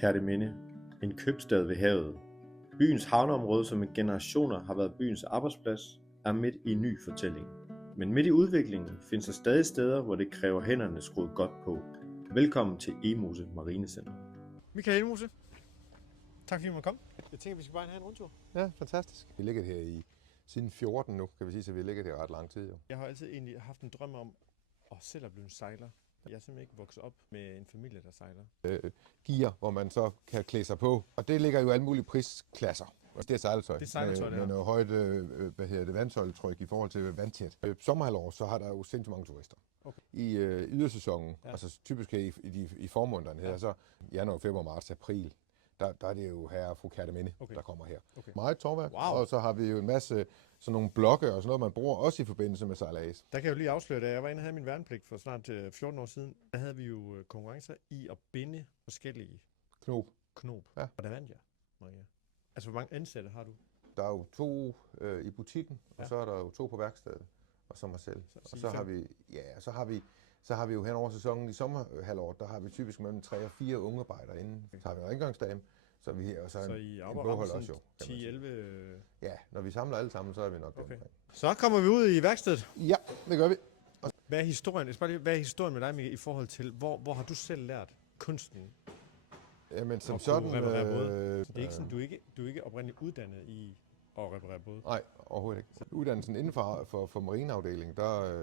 Kerteminde, en købstad ved havet. Byens havneområde, som i generationer har været byens arbejdsplads, er midt i en ny fortælling. Men midt i udviklingen findes der stadig steder, hvor det kræver hænderne skruet godt på. Velkommen til Egmose Marinecenter. Michael Egmose, tak fordi du måtte komme. Jeg tænker, vi skal bare have en rundtur. Ja, fantastisk. Vi ligger her i siden 14 nu, kan vi sige, så vi ligger her ret lang tid. Jo. Jeg har altid egentlig haft en drøm om at selv at blive en sejler. Jeg er simpelthen ikke vokset op med en familie, der sejler. Gear, hvor man så kan klæde sig på. Og det ligger jo alle mulige prisklasser. Det er sejletøj. Det er sejletøj, med noget højt vandsøjletryk i forhold til vandtæt. Sommerhalvår, så har der jo sindssygt mange turister. Okay. I ydersæsonen, altså typisk i formånederne her, så januar, februar, marts, april, der er det jo herre og fru Kerteminde, der kommer her. Okay. Meget tovværk, og så har vi jo en masse sådan nogle blokke og sådan noget, man bruger også i forbindelse med sejlads. Der kan jeg jo lige afsløre, da jeg var inde og havde min værnepligt for snart 14 år siden, der havde vi jo konkurrencer i at binde forskellige knob. Ja. Og der vandt jeg, Maria. Altså, hvor mange ansatte har du? Der er jo 2 i butikken, og så er der jo 2 på værkstedet, og så mig selv. Og så har vi jo hen over sæsonen i sommerhalvåret, der har vi typisk mellem 3 og 4 ungearbejdere inde. Så har vi en rengøringsdame, så vi her, og så I en boghold også jo. 10-11? Ja, når vi samler alle sammen, så er vi nok okay. Så kommer vi ud i værkstedet. Ja, det gør vi. Hvad er historien? Hvad er historien med dig, Michael, i forhold til, hvor har du selv lært kunsten? Jamen som sådan... Så det er ikke sådan, du er ikke oprindeligt uddannet i at reparere både? Nej, overhovedet ikke. Uddannelsen inden for marineafdelingen,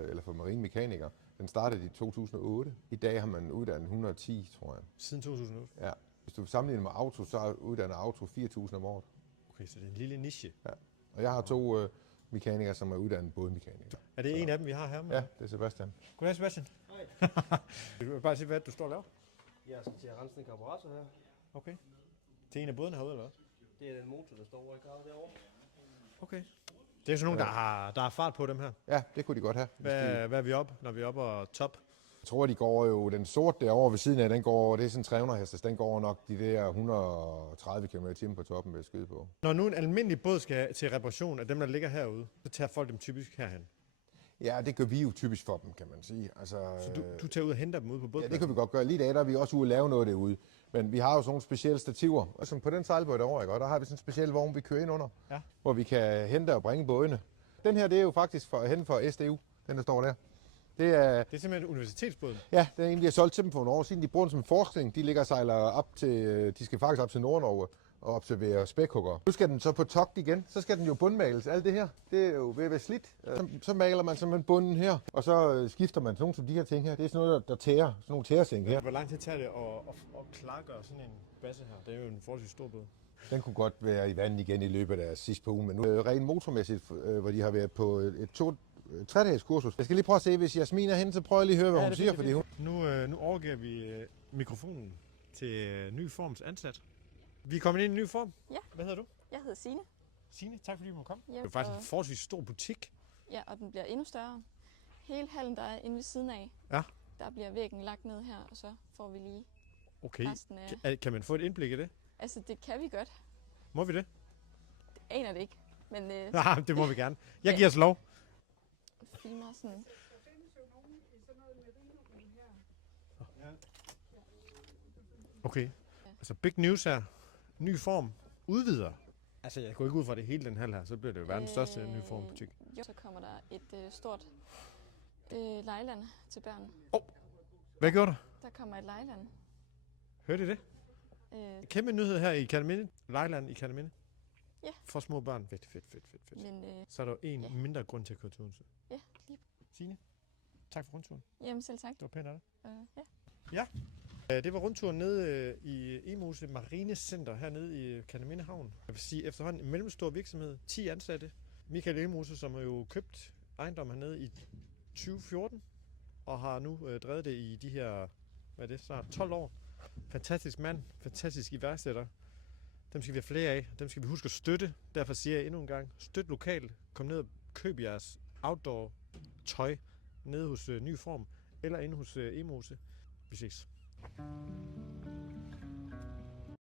eller for marinemekaniker, den startede i 2008. I dag har man uddannet 110, tror jeg. Siden 2008? Ja. Hvis du sammenligner med auto, så uddanner auto 4.000 om året. Okay, så det er en lille niche. Ja. Og jeg har 2 mekanikere, som er uddannet bådmekanikere. Er det en af dem, vi har her? Med? Ja, det er Sebastian. Goddag, Sebastian. Hej. Vil du bare sige, hvad du står og laver? Jeg skal til at rense en karburator her. Okay. Det er en af bådene herude, eller hvad? Det er den motor, der står over i gravet derovre. Okay. Det er sådan nogle, der har fart på dem her. Ja, det kunne de godt have. Hvad er vi oppe, når vi er oppe og top? Jeg tror, de går jo, den sorte derovre ved siden af, den går, det er sådan 300 hestes, den går nok de der 130 km/t på toppen ved at skyde på. Når nu en almindelig båd skal til reparation af dem, der ligger herude, så tager folk dem typisk herhen? Ja, det gør vi jo typisk for dem, kan man sige. Altså, så du tager ud og henter dem ude på båden? Ja, det kan vi godt gøre. Lige i dag der er vi også ude og lave noget derude. Men vi har jo sådan nogle specielle stativer. Og som på den sejlbåd derovre, ikke? Og der har vi sådan en speciel vogn, vi kører ind under, hvor vi kan hente og bringe bådene. Den her, det er jo faktisk hen for SDU, den der står der. Det er simpelthen universitetsbåden? Ja, den er egentlig solgt til dem for nogle år siden. De bruger den som forskning. De ligger og sejler op til, de skal faktisk op til Nord-Norge og observere spækhugger. Nu skal den så på togt igen, så skal den jo bundmales. Alt det her, det er jo ved at være slidt. Så maler man simpelthen bunden her, og så skifter man sådan nogle som de her ting her. Det er sådan noget, der tærer, sådan nogle tæresænke her. Hvor lang tid tager det at klargøre sådan en basse her? Det er jo en forholdsvis stor båd. Den kunne godt være i vandet igen i løbet af sidste uge, men nu rent motormæssigt, hvor de har været på et 3-dages kursus. Jeg skal lige prøve at se, hvis Jasmin er henne, så prøver jeg lige at høre, hvad hun siger. Fordi hun... Nu overgiver vi mikrofonen til Ny Forms ansat. Vi er kommet ind i en ny form. Ja. Hvad hedder du? Jeg hedder Signe. Signe, tak fordi du måtte komme. Ja, det er faktisk en forholdsvis stor butik. Ja, og den bliver endnu større. Hele hallen, der er inde ved siden af, der bliver væggen lagt ned her, og så får vi lige resten af... Kan man få et indblik i det? Altså, det kan vi godt. Må vi det? Det aner det ikke, men... det må vi gerne. Jeg giver os lov. Filmer sådan... Der findes jo nogen i sådan noget merino her. Okay. Altså big news her. Ny Form udvider. Altså jeg går ikke ud fra det hele den hal her, så bliver det jo verdens største Ny Form butik. Jo, så kommer der et stort lejland til børn. Hvad gjorde der? Der kommer et lejland. Hørte I det? Kæmpe nyhed her i Kerteminde. Lejland i Kerteminde. Ja. For små børn. Fedt. Men, så er der en mindre grund til at køre til Odense. Ja, lige. Signe, tak for rundturen. Jamen selv tak. Det var pænt af dig. Ja. Det var rundturen nede i Egmose Marinecenter hernede i Kerteminde Havn. Jeg vil sige efterhånden en mellemstor virksomhed, 10 ansatte. Michael Egmose, som har jo købt ejendom hernede i 2014 og har nu drevet det i de her, snart 12 år. Fantastisk mand, fantastisk iværksætter. Dem skal vi have flere af, dem skal vi huske at støtte. Derfor siger jeg endnu en gang, støt lokalt, kom ned og køb jeres outdoor tøj nede hos Ny Form eller inde hos Egmose. Vi ses.